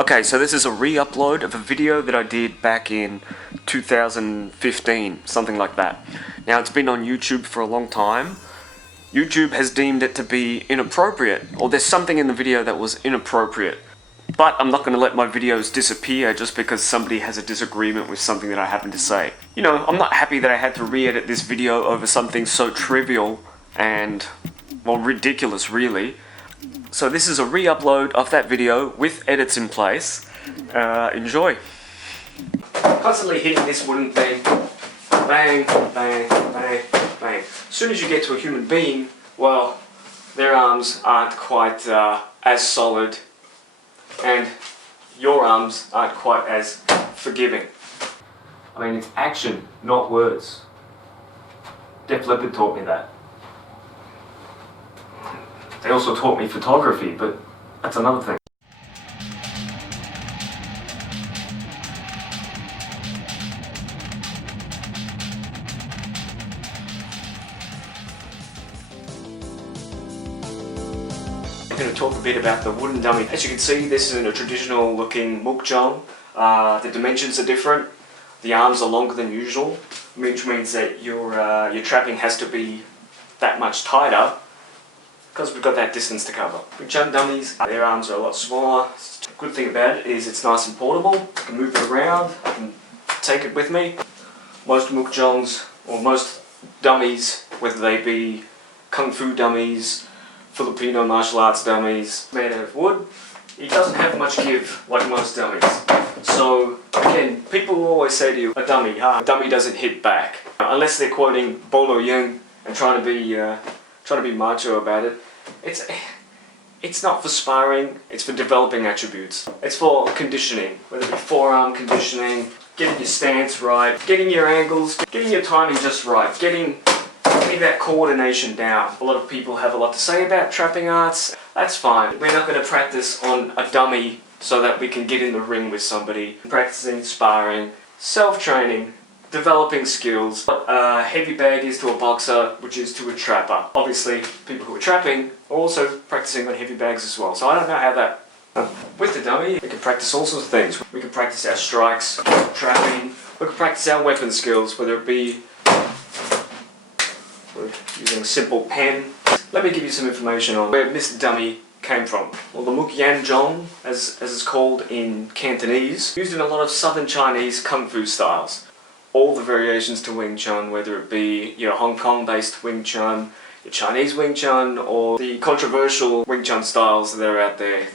Okay, so this is a re-upload of a video that I did back in 2015, something like that. Now, it's been on YouTube for a long time. YouTube has deemed it to be inappropriate, or there's something in the video that was inappropriate. But I'm not going to let my videos disappear just because somebody has a disagreement with something that I happen to say. You know, I'm not happy that I had to re-edit this video over something so trivial and, well, ridiculous really. So this is a re-upload of that video with edits in place. Enjoy. Constantly hitting this wooden thing. Bang, bang, bang, bang. As soon as you get to a human being, well, their arms aren't quite as solid, and your arms aren't quite as forgiving. I mean, it's action, not words. Def Leppard taught me that. They also taught me photography, but that's another thing. I'm going to talk a bit about the wooden dummy. As you can see, this is a traditional looking mukjang. The dimensions are different. The arms are longer than usual, which means that your trapping has to be that much tighter, because we've got that distance to cover. Mukjang dummies, their arms are a lot smaller. The good thing about it is it's nice and portable. I can move it around, I can take it with me. Most mukjangs, or most dummies, whether they be kung fu dummies, Filipino martial arts dummies, made out of wood, it doesn't have much give like most dummies. So again, people will always say to you, a dummy doesn't hit back. Unless they're quoting Bolo Yang and trying to be macho about it. It's not for sparring, it's for developing attributes. It's for conditioning, whether it be forearm conditioning, getting your stance right, getting your angles, getting your timing just right, getting that coordination down. A lot of people have a lot to say about trapping arts. That's fine. We're not going to practice on a dummy so that we can get in the ring with somebody. Practicing sparring, self-training, developing skills. What a heavy bag is to a boxer, which is to a trapper. Obviously, people who are trapping are also practicing on heavy bags as well. So I don't know how that... With the dummy, we can practice all sorts of things. We can practice our strikes, trapping. We can practice our weapon skills, whether it be using a simple pen. Let me give you some information on where Mr. Dummy came from. Well, the mukjang, as it's called in Cantonese, used in a lot of southern Chinese kung fu styles. All the variations to Wing Chun, whether it be your Hong Kong based Wing Chun, your Chinese Wing Chun, or the controversial Wing Chun styles that are out there.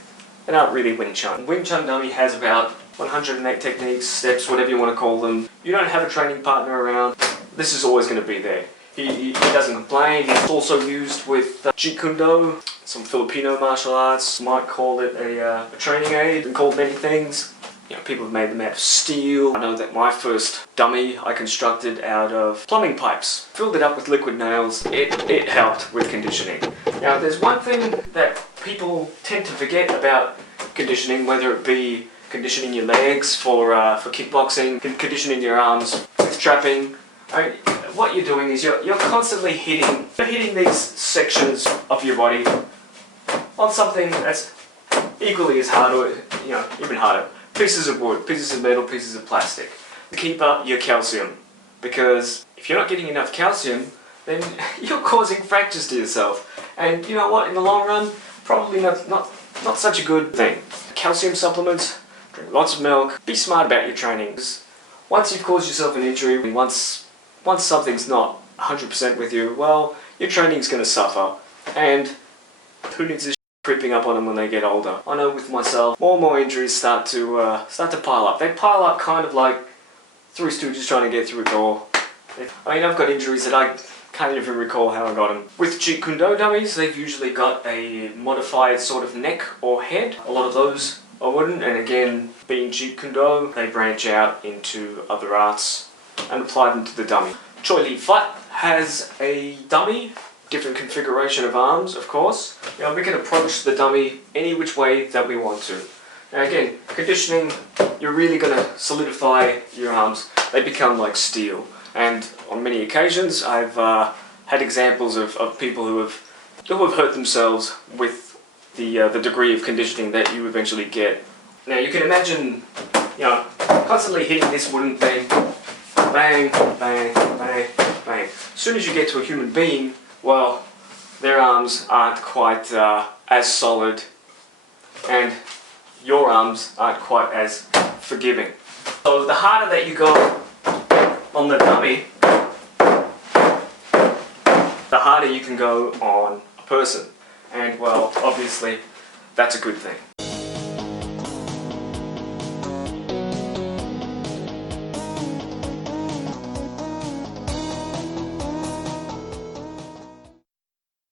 They aren't really Wing Chun. Wing Chun dummy has about 108 techniques, steps, whatever you want to call them. You don't have a training partner around, this is always going to be there. He doesn't complain. It's also used with Jeet Kune Do, some Filipino martial arts. Might call it a training aid, been called many things. You know, people have made them out of steel. I know that my first dummy I constructed out of plumbing pipes. Filled it up with liquid nails. It helped with conditioning. Now, there's one thing that people tend to forget about conditioning, whether it be conditioning your legs for kickboxing, conditioning your arms with trapping. I mean, what you're doing is you're constantly hitting these sections of your body on something that's equally as hard, or even harder. Pieces of wood, pieces of metal, pieces of plastic. To keep up your calcium, because if you're not getting enough calcium, then you're causing fractures to yourself. And you know what? In the long run, probably not such a good thing. Calcium supplements, drink lots of milk. Be smart about your trainings. Once you've caused yourself an injury, once something's not 100% with you, well, your training's going to suffer. And who needs this creeping up on them when they get older? I know with myself, more and more injuries start to pile up. They pile up kind of like Three Stooges trying to get through a door. I mean, I've got injuries that I can't even recall how I got them. With Jeet Kune Do dummies, they've usually got a modified sort of neck or head. A lot of those are wooden, and again, being Jeet Kune Do, they branch out into other arts and apply them to the dummy. Choi Lee Fut has a dummy, different configuration of arms, of course. Now, we can approach the dummy any which way that we want to. Now again, conditioning, you're really going to solidify your arms. They become like steel. And on many occasions, I've had examples of people who have hurt themselves with the degree of conditioning that you eventually get Now you can imagine, you know, constantly hitting this wooden thing, bang, bang, bang, bang. As soon as you get to a human being, well, their arms aren't quite as solid, and your arms aren't quite as forgiving. So the harder that you go on the dummy, the harder you can go on a person. And well, obviously, that's a good thing.